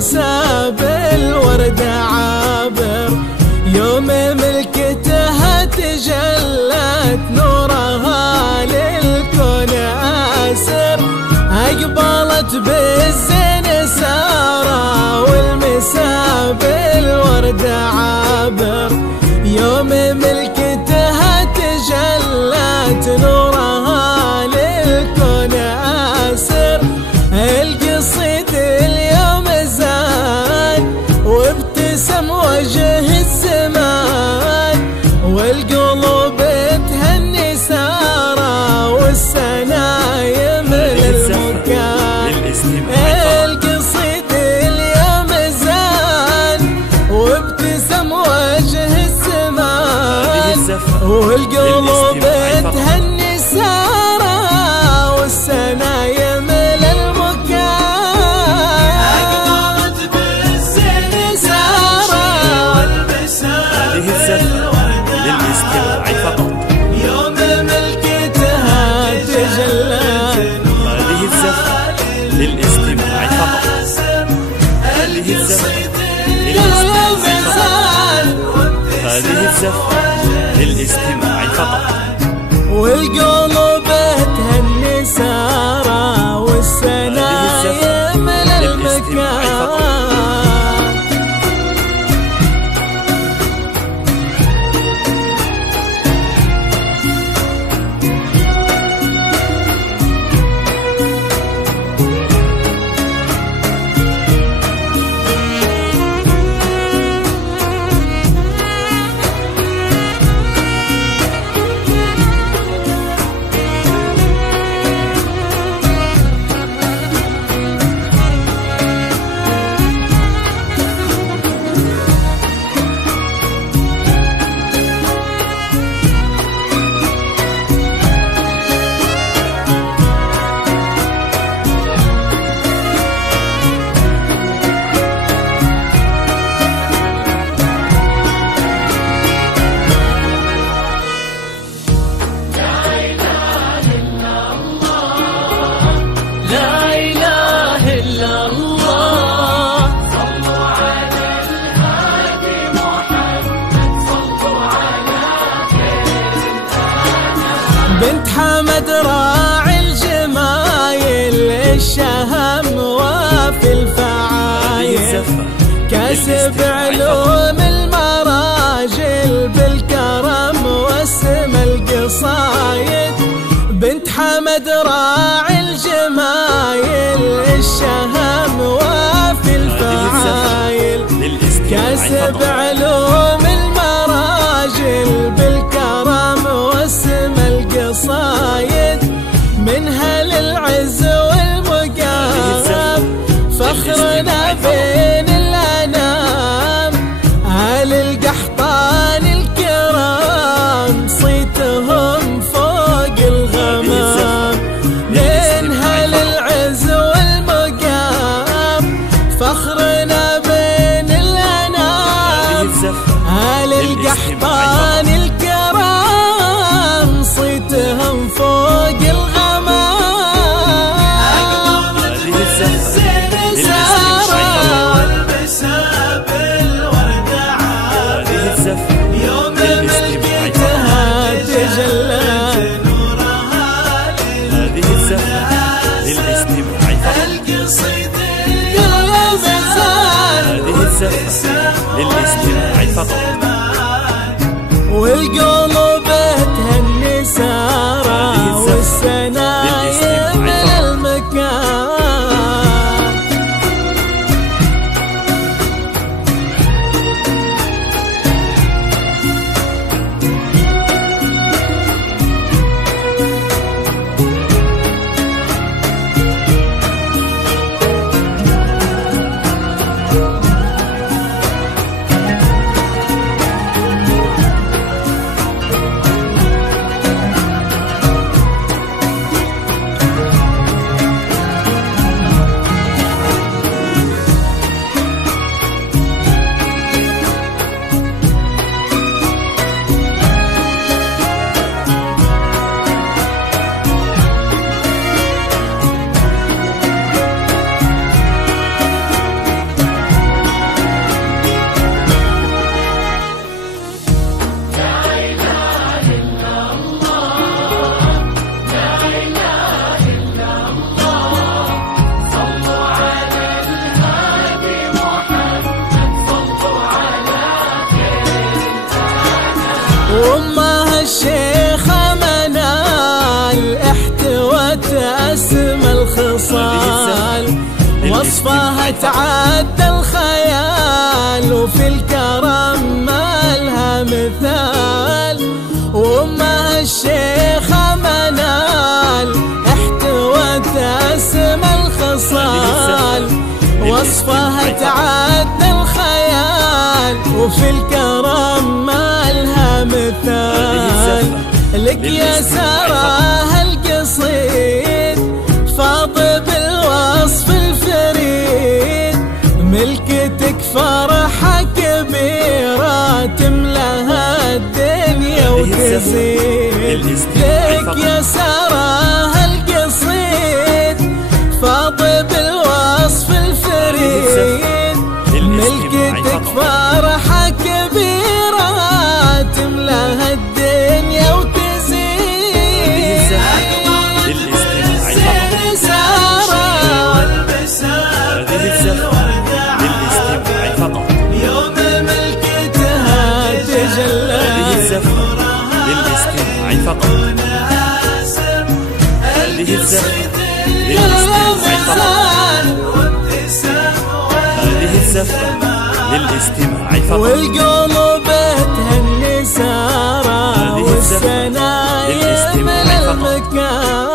النساء بالورد عابر، يوم ملكتها تجلت نورها للكون آسر، أقبلت بالزين سارة والمساء بالورد عابر، يوم ملكتها تجلت نورها للكون آسر، القصيد اليوم زاد وابتسم وجه الزمان، والقلوب تهني سارة والسنايم للمكان، القصيد اليوم زاد وابتسم وجه الزمان، والقلوب تهني سارة والسنايم للاستماع فقط. هذه الزفة للاستماع فقط. والقلوب تهني سارة والسنايم للمكان. بنت حمد راعي الجمايل، الشهم وفي الفعايل، كاسب علوم المراجل بالكرم واسم القصايد. بنت حمد راعي الجمايل، الشهم وفي الفعايل، كاسب علوم المراجل بالكرم واسم القصايد. منها للعز والمقام فخرنا بين الأنام، أهل القحطان الكرام صيتهم فوق الغمام. منها للعز والمقام فخرنا بين الأنام، أهل القحطان الكرام صيتهم فوق الغمام. والمساء بالورد عابر، يوم ملكتها تجلت نورها للاستماع فقط. القصيد اليوم زاد للاستماع فقط. والقلوب تهني سارة والسنايم للمكان. وامها الشيخة منال احتوت اسمى الخصال، وصفها تعدى الخيال وفي الكرم ما لها مثال. وامها الشيخة منال احتوت اسمى الخصال، وصفها تعدى الخيال وفي الكرم ما لها مثال. لك يا سراها القصيد فاض بالوصف الفريد، ملكتك فرحة كبيرة تملاها الدنيا وتزيد. لك يا سراها القصيد فاض بالوصف الفريد، ملكتك فرحة كبيرة تملاها الدنيا وتزيد. يوم ملكتها تجلى للاستماع فقط. هذه الزفة للاستماع فقط. والقلوب تهني سارة والسنايم للمكان.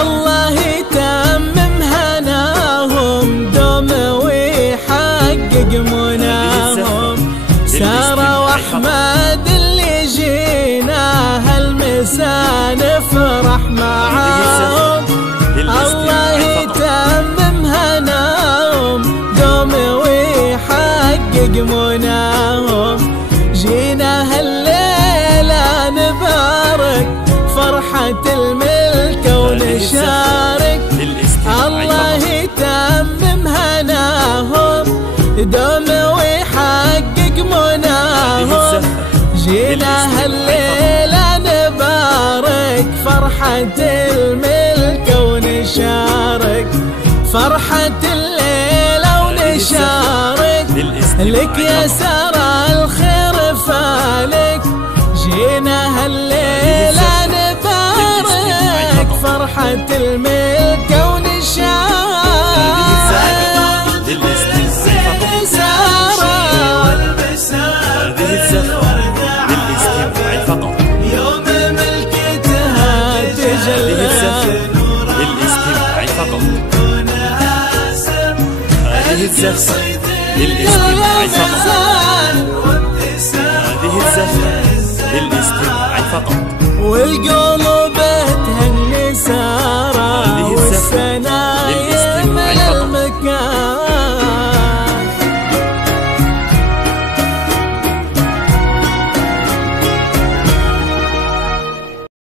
الله يتمم هناهم دوم ويحقق مناهم. سارة واحمد اللي جينا هالمسا نفرح معاهم. الله يتمم هناهم دوم ويحقق مناهم. جينا هالليلة نبارك فرحة الملك ونشارك. الله يتمم هناهم دوم ويحقق مناهم. جينا هالليلة نبارك فرحة الملك ونشارك. فرحة الليلة ونشارك. لك يا سارة الخير فالك. جينا هالليلة نبارك فرحة الملك ونشارك. يوم ملكتها تجلى للاستماع فقط. هذه الزفة للاستماع فقط. هذه الزفة للاستماع فقط. والقلوب تهني سارة والسنايم للمكان.